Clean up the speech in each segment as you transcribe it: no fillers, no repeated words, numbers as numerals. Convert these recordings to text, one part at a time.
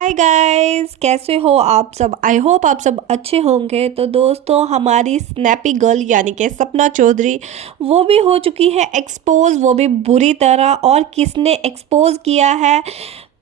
Hi guys, कैसे हो आप सब। आई होप आप सब अच्छे होंगे। तो दोस्तों, हमारी स्नैपी गर्ल यानी कि सपना चौधरी वो भी हो चुकी है एक्सपोज, वो भी बुरी तरह। और किसने एक्सपोज किया है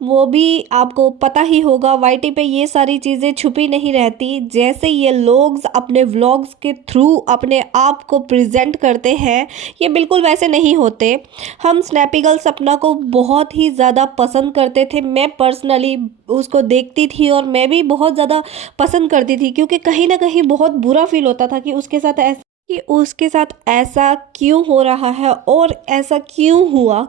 वो भी आपको पता ही होगा। वाईटी पे ये सारी चीज़ें छुपी नहीं रहती। जैसे ये लोग अपने व्लॉग्स के थ्रू अपने आप को प्रेजेंट करते हैं, ये बिल्कुल वैसे नहीं होते। हम स्नैपी गर्ल सपना को बहुत ही ज़्यादा पसंद करते थे। मैं पर्सनली उसको देखती थी और मैं भी बहुत ज़्यादा पसंद करती थी, क्योंकि कहीं ना कहीं बहुत बुरा फील होता था कि उसके साथ ऐसा क्यों हो रहा है और ऐसा क्यों हुआ।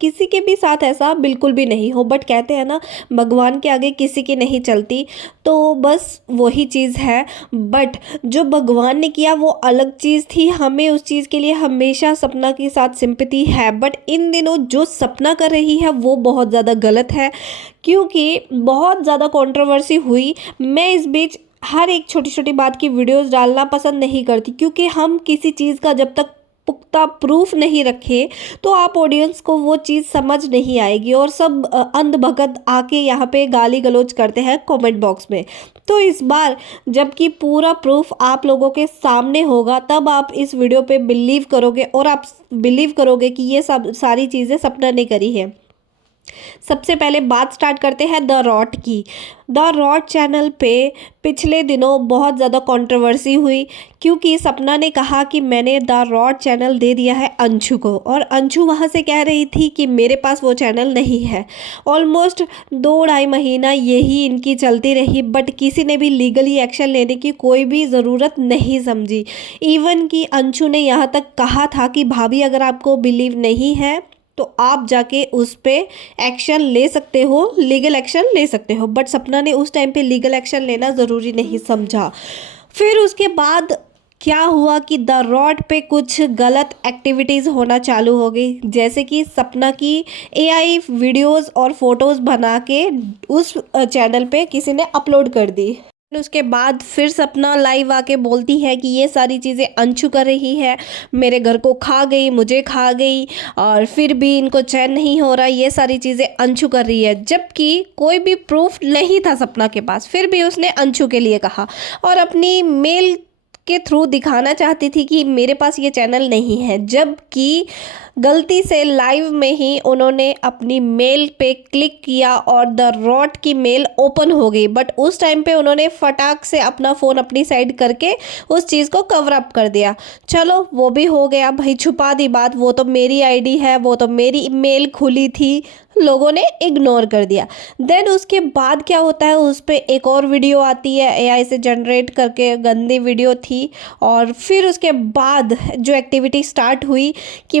किसी के भी साथ ऐसा बिल्कुल भी नहीं हो। बट कहते हैं ना, भगवान के आगे किसी की नहीं चलती, तो बस वही चीज़ है। बट जो भगवान ने किया वो अलग चीज़ थी। हमें उस चीज़ के लिए हमेशा सपना के साथ सिंपैथी है। बट इन दिनों जो सपना कर रही है वो बहुत ज़्यादा गलत है, क्योंकि बहुत ज़्यादा कंट्रोवर्सी हुई। मैं इस बीच हर एक छोटी छोटी बात की वीडियोस डालना पसंद नहीं करती, क्योंकि हम किसी चीज़ का जब तक पुख्ता प्रूफ नहीं रखे तो आप ऑडियंस को वो चीज़ समझ नहीं आएगी। और सब अंधभगत आके यहाँ पे गाली गलौज करते हैं कमेंट बॉक्स में। तो इस बार जबकि पूरा प्रूफ आप लोगों के सामने होगा, तब आप इस वीडियो पे बिलीव करोगे और आप बिलीव करोगे कि ये सब सारी चीज़ें सपना ने करी है। सबसे पहले बात स्टार्ट करते हैं द रॉट की। द रॉट चैनल पे पिछले दिनों बहुत ज़्यादा कंट्रोवर्सी हुई, क्योंकि सपना ने कहा कि मैंने द रॉट चैनल दे दिया है अंशु को, और अंशु वहाँ से कह रही थी कि मेरे पास वो चैनल नहीं है। ऑलमोस्ट 2-2.5 महीना यही इनकी चलती रही, बट किसी ने भी लीगली एक्शन लेने की कोई भी ज़रूरत नहीं समझी। इवन कि अंशु ने यहाँ तक कहा था कि भाभी, अगर आपको बिलीव नहीं है तो आप जाके उस पे एक्शन ले सकते हो, लीगल एक्शन ले सकते हो। बट सपना ने उस टाइम पे लीगल एक्शन लेना ज़रूरी नहीं समझा। फिर उसके बाद क्या हुआ कि द रॉड पे कुछ गलत एक्टिविटीज़ होना चालू हो गई, जैसे कि सपना की एआई वीडियोस और फोटोज़ बना के उस चैनल पे किसी ने अपलोड कर दी। उसके बाद फिर सपना लाइव आके बोलती है कि ये सारी चीज़ें अंशु कर रही है, मेरे घर को खा गई, मुझे खा गई, और फिर भी इनको चैन नहीं हो रहा, ये सारी चीज़ें अंशु कर रही है। जबकि कोई भी प्रूफ नहीं था सपना के पास, फिर भी उसने अंशु के लिए कहा और अपनी मेल के थ्रू दिखाना चाहती थी कि मेरे पास ये चैनल नहीं है। जबकि गलती से लाइव में ही उन्होंने अपनी मेल पे क्लिक किया और द रॉट की मेल ओपन हो गई। बट उस टाइम पे उन्होंने फटाक से अपना फ़ोन अपनी साइड करके उस चीज़ को कवर अप कर दिया। चलो वो भी हो गया भाई, छुपा दी बात, वो तो मेरी आईडी है, वो तो मेरी मेल खुली थी, लोगों ने इग्नोर कर दिया। देन उसके बाद क्या होता है, उस पर एक और वीडियो आती है एआई से जनरेट करके, गंदी वीडियो थी। और फिर उसके बाद जो एक्टिविटी स्टार्ट हुई कि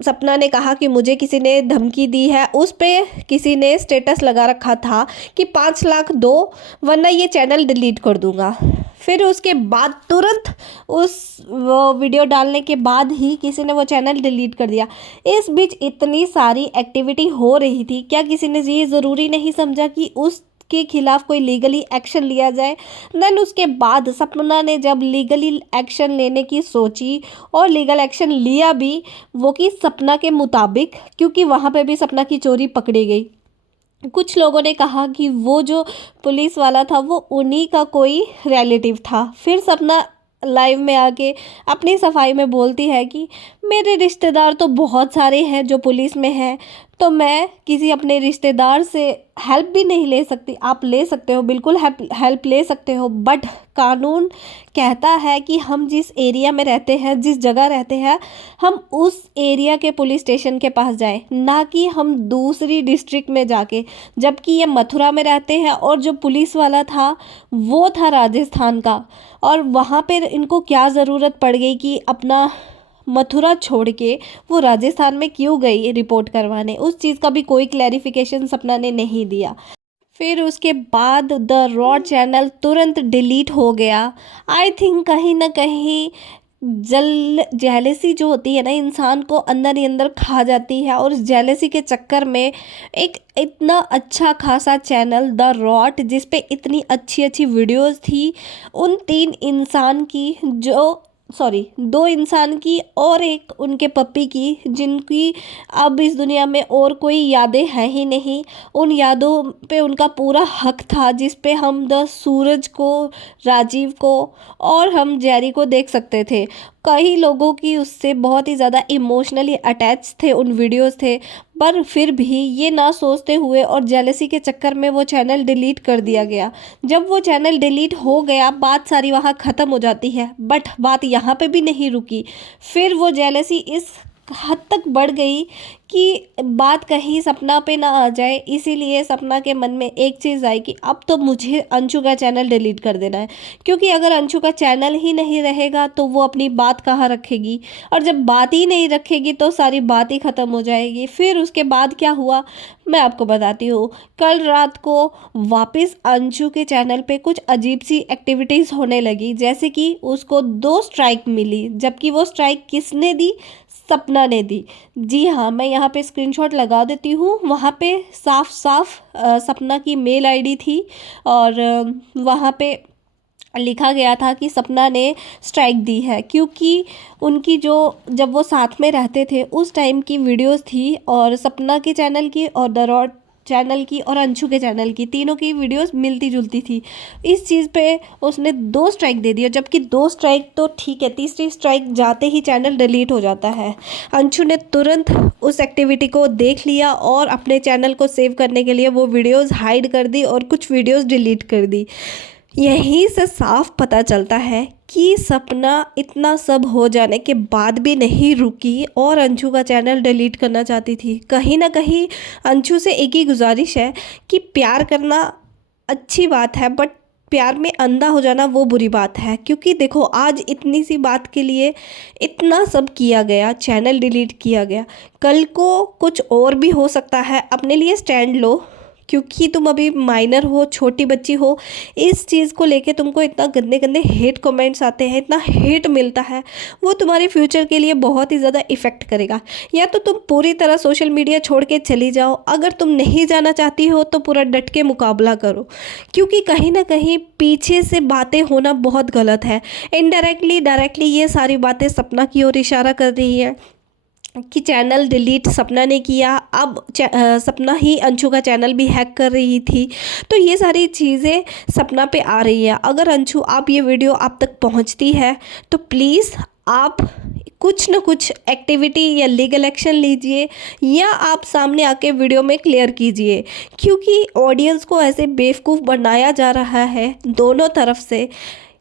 सपना ने कहा कि मुझे किसी ने धमकी दी है। उस पे किसी ने स्टेटस लगा रखा था कि 5 लाख दो, वरना ये चैनल डिलीट कर दूंगा। फिर उसके बाद तुरंत उस वो वीडियो डालने के बाद ही किसी ने वो चैनल डिलीट कर दिया। इस बीच इतनी सारी एक्टिविटी हो रही थी, क्या किसी ने ये ज़रूरी नहीं समझा कि उसके खिलाफ कोई लीगली एक्शन लिया जाए। देन उसके बाद सपना ने जब लीगली एक्शन लेने की सोची और लीगल एक्शन लिया भी, वो कि सपना के मुताबिक, क्योंकि वहाँ पे भी सपना की चोरी पकड़ी गई। कुछ लोगों ने कहा कि वो जो पुलिस वाला था वो उन्हीं का कोई रिलेटिव था। फिर सपना लाइव में आके अपनी सफाई में बोलती है कि मेरे रिश्तेदार तो बहुत सारे हैं जो पुलिस में हैं, तो मैं किसी अपने रिश्तेदार से हेल्प भी नहीं ले सकती। आप ले सकते हो, बिल्कुल हेल्प ले सकते हो, बट कानून कहता है कि हम जिस एरिया में रहते हैं, जिस जगह रहते हैं, हम उस एरिया के पुलिस स्टेशन के पास जाएं, ना कि हम दूसरी डिस्ट्रिक्ट में जाके। जबकि ये मथुरा में रहते हैं और जो पुलिस वाला था वो था राजस्थान का। और वहाँ पर इनको क्या ज़रूरत पड़ गई कि अपना मथुरा छोड़ के वो राजस्थान में क्यों गई रिपोर्ट करवाने, उस चीज़ का भी कोई क्लैरिफिकेशन सपना ने नहीं दिया। फिर उसके बाद द रॉड चैनल तुरंत डिलीट हो गया। आई थिंक कहीं ना कहीं जेलेसी जो होती है ना, इंसान को अंदर ही अंदर खा जाती है, और उस जेलेसी के चक्कर में एक इतना अच्छा खासा चैनल द रॉट, जिस पे इतनी अच्छी अच्छी वीडियोस थी, उन 3 इंसान की जो सॉरी, 2 इंसान की और एक उनके पप्पी की, जिनकी अब इस दुनिया में और कोई यादें हैं ही नहीं। उन यादों पे उनका पूरा हक था, जिस पे हम द सूरज को, राजीव को और हम जेरी को देख सकते थे। कई लोगों की उससे बहुत ही ज़्यादा इमोशनली अटैच थे, उन वीडियोस थे, पर फिर भी ये ना सोचते हुए और जेलसी के चक्कर में वो चैनल डिलीट कर दिया गया। जब वो चैनल डिलीट हो गया, बात सारी वहाँ ख़त्म हो जाती है, बट बात यहाँ पे भी नहीं रुकी। फिर वो जेलसी इस हद तक बढ़ गई कि बात कहीं सपना पे ना आ जाए, इसीलिए सपना के मन में एक चीज़ आई कि अब तो मुझे अंशु का चैनल डिलीट कर देना है, क्योंकि अगर अंशु का चैनल ही नहीं रहेगा तो वो अपनी बात कहाँ रखेगी, और जब बात ही नहीं रखेगी तो सारी बात ही ख़त्म हो जाएगी। फिर उसके बाद क्या हुआ, मैं आपको बताती हूँ। कल रात को वापस अंशु के चैनल पे कुछ अजीब सी एक्टिविटीज़ होने लगी, जैसे कि उसको 2 स्ट्राइक मिली, जबकि वो स्ट्राइक किसने दी, सपना ने दी। जी हाँ, मैं यहाँ पे स्क्रीनशॉट लगा देती हूँ। वहाँ पे साफ साफ सपना की मेल आईडी थी, और वहाँ पे लिखा गया था कि सपना ने स्ट्राइक दी है, क्योंकि उनकी जो, जब वो साथ में रहते थे उस टाइम की वीडियोस थी, और सपना के चैनल की और द रॉड चैनल की और अंशु के चैनल की, तीनों की वीडियोस मिलती जुलती थी। इस चीज़ पे उसने 2 स्ट्राइक दे दिया, जबकि 2 स्ट्राइक तो ठीक है, तीसरी स्ट्राइक जाते ही चैनल डिलीट हो जाता है। अंशु ने तुरंत उस एक्टिविटी को देख लिया और अपने चैनल को सेव करने के लिए वो वीडियोस हाइड कर दी और कुछ वीडियोस डिलीट कर दी। यहीं से साफ पता चलता है कि सपना इतना सब हो जाने के बाद भी नहीं रुकी और अंशु का चैनल डिलीट करना चाहती थी। कहीं ना कहीं अंशु से एक ही गुजारिश है कि प्यार करना अच्छी बात है, बट प्यार में अंधा हो जाना वो बुरी बात है। क्योंकि देखो, आज इतनी सी बात के लिए इतना सब किया गया, चैनल डिलीट किया गया, कल को कुछ और भी हो सकता है। अपने लिए स्टैंड लो, क्योंकि तुम अभी माइनर हो, छोटी बच्ची हो। इस चीज़ को लेके तुमको इतना गंदे गंदे हेट कमेंट्स आते हैं, इतना हेट मिलता है, वो तुम्हारे फ्यूचर के लिए बहुत ही ज़्यादा इफ़ेक्ट करेगा। या तो तुम पूरी तरह सोशल मीडिया छोड़ के चली जाओ, अगर तुम नहीं जाना चाहती हो तो पूरा डट के मुकाबला करो, क्योंकि कहीं ना कहीं पीछे से बातें होना बहुत गलत है। इनडायरेक्टली डायरेक्टली ये सारी बातें सपना की ओर इशारा कर रही है कि चैनल डिलीट सपना ने किया, अब सपना ही अंशु का चैनल भी हैक कर रही थी। तो ये सारी चीज़ें सपना पे आ रही है। अगर अंशु, आप ये वीडियो आप तक पहुंचती है तो प्लीज़ आप कुछ न कुछ एक्टिविटी या लीगल एक्शन लीजिए, या आप सामने आके वीडियो में क्लियर कीजिए, क्योंकि ऑडियंस को ऐसे बेवकूफ़ बनाया जा रहा है दोनों तरफ से।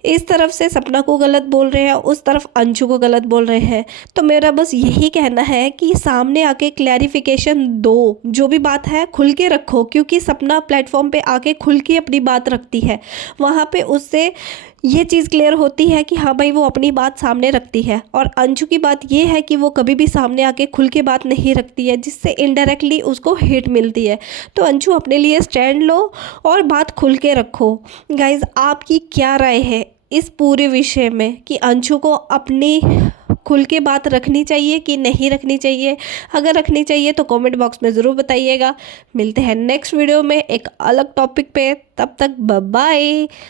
इस तरफ से सपना को गलत बोल रहे हैं, उस तरफ अंशु को गलत बोल रहे हैं। तो मेरा बस यही कहना है कि सामने आके क्लैरिफिकेशन दो, जो भी बात है खुल के रखो, क्योंकि सपना प्लेटफॉर्म पे आके खुल के अपनी बात रखती है, वहाँ पे उससे ये चीज़ क्लियर होती है कि हाँ भाई वो अपनी बात सामने रखती है। और अंशु की बात ये है कि वो कभी भी सामने आके खुल के बात नहीं रखती है, जिससे इनडायरेक्टली उसको हेट मिलती है। तो अंशु, अपने लिए स्टैंड लो और बात खुल के रखो। गाइज, आपकी क्या राय है इस पूरे विषय में कि अंशु को अपनी खुल के बात रखनी चाहिए कि नहीं रखनी चाहिए? अगर रखनी चाहिए तो कमेंट बॉक्स में ज़रूर बताइएगा। मिलते हैं नेक्स्ट वीडियो में एक अलग टॉपिक पे, तब तक बाय बाय।